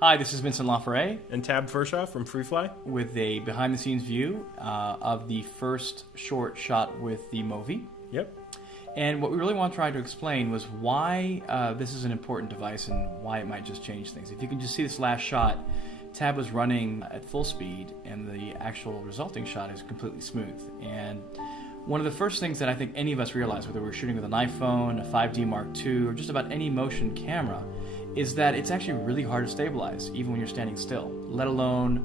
Hi, this is Vincent LaFerre And Tab Furshoff from FreeFly with a behind-the-scenes view of the first short shot with the Movi. Yep. And what we really want to try to explain was why this is an important device and why it might just change things. If you can just see this last shot, Tab was running at full speed and the actual resulting shot is completely smooth. And one of the first things that I think any of us realize, whether we're shooting with an iPhone, a 5D Mark II, or just about any motion camera, is that it's actually really hard to stabilize, even when you're standing still, let alone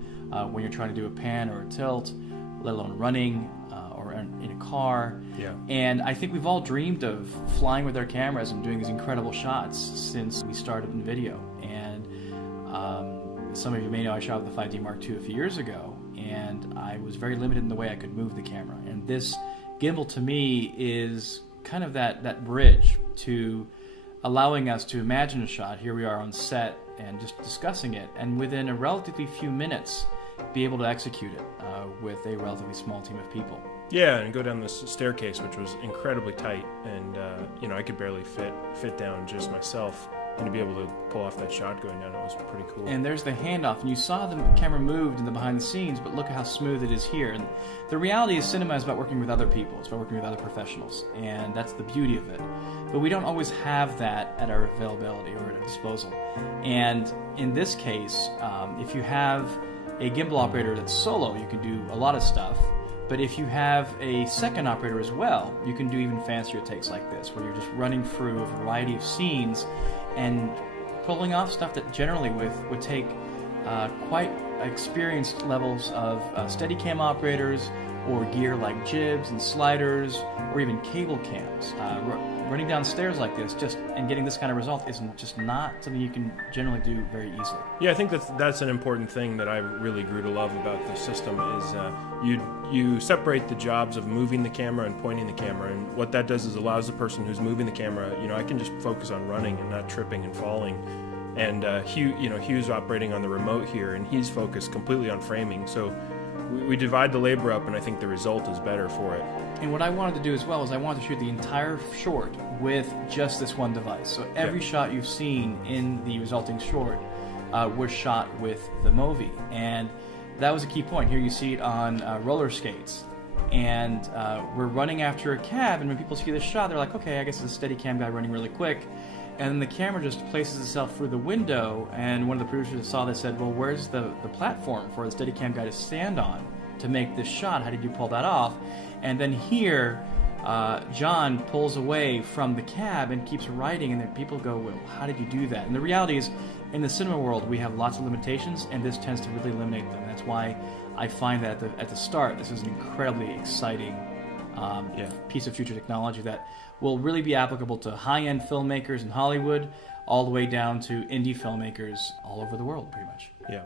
when you're trying to do a pan or a tilt, let alone running or in a car. Yeah. And I think we've all dreamed of flying with our cameras and doing these incredible shots since we started in video. And some of you may know I shot with the 5D Mark II a few years ago, and I was very limited in the way I could move the camera. And this gimbal to me is kind of that bridge to allowing us to imagine a shot. Here we are on set and just discussing it, and within a relatively few minutes be able to execute it with a relatively small team of people. Yeah, and go down this staircase, which was incredibly tight, and I could barely fit down just myself, and to be able to pull off that shot going down, it was pretty cool. And there's the handoff, and you saw the camera moved in the behind the scenes, but look at how smooth it is here. And the reality is cinema is about working with other people, it's about working with other professionals, and that's the beauty of it. But we don't always have that at our availability or at our disposal. And in this case, if you have a gimbal operator that's solo, you can do a lot of stuff. But if you have a second operator as well, you can do even fancier takes like this, where you're just running through a variety of scenes and pulling off stuff that generally would take quite experienced levels of Steadicam operators or gear like jibs and sliders or even cable cams. Running downstairs like this and getting this kind of result is just not something you can generally do very easily. Yeah, I think that's an important thing that I really grew to love about the system is you separate the jobs of moving the camera and pointing the camera, and what that does is allows the person who's moving the camera, I can just focus on running and not tripping and falling. And Hugh's operating on the remote here, and he's focused completely on framing. So we divide the labor up, and I think the result is better for it. And what I wanted to do as well is I wanted to shoot the entire short with just this one device. So every shot you've seen in the resulting short was shot with the Movi. And that was a key point. Here you see it on roller skates. And we're running after a cab, and when people see this shot, they're like, okay, I guess it's a Steadicam guy running really quick. And then the camera just places itself through the window, and one of the producers saw this said, well, where's the platform for the Steadicam guy to stand on to make this shot? How did you pull that off? And then here, John pulls away from the cab and keeps writing, and then people go, well, how did you do that? And the reality is, in the cinema world, we have lots of limitations, and this tends to really eliminate them. That's why I find that at the start, this is an incredibly exciting piece of future technology that will really be applicable to high-end filmmakers in Hollywood, all the way down to indie filmmakers all over the world, pretty much. Yeah.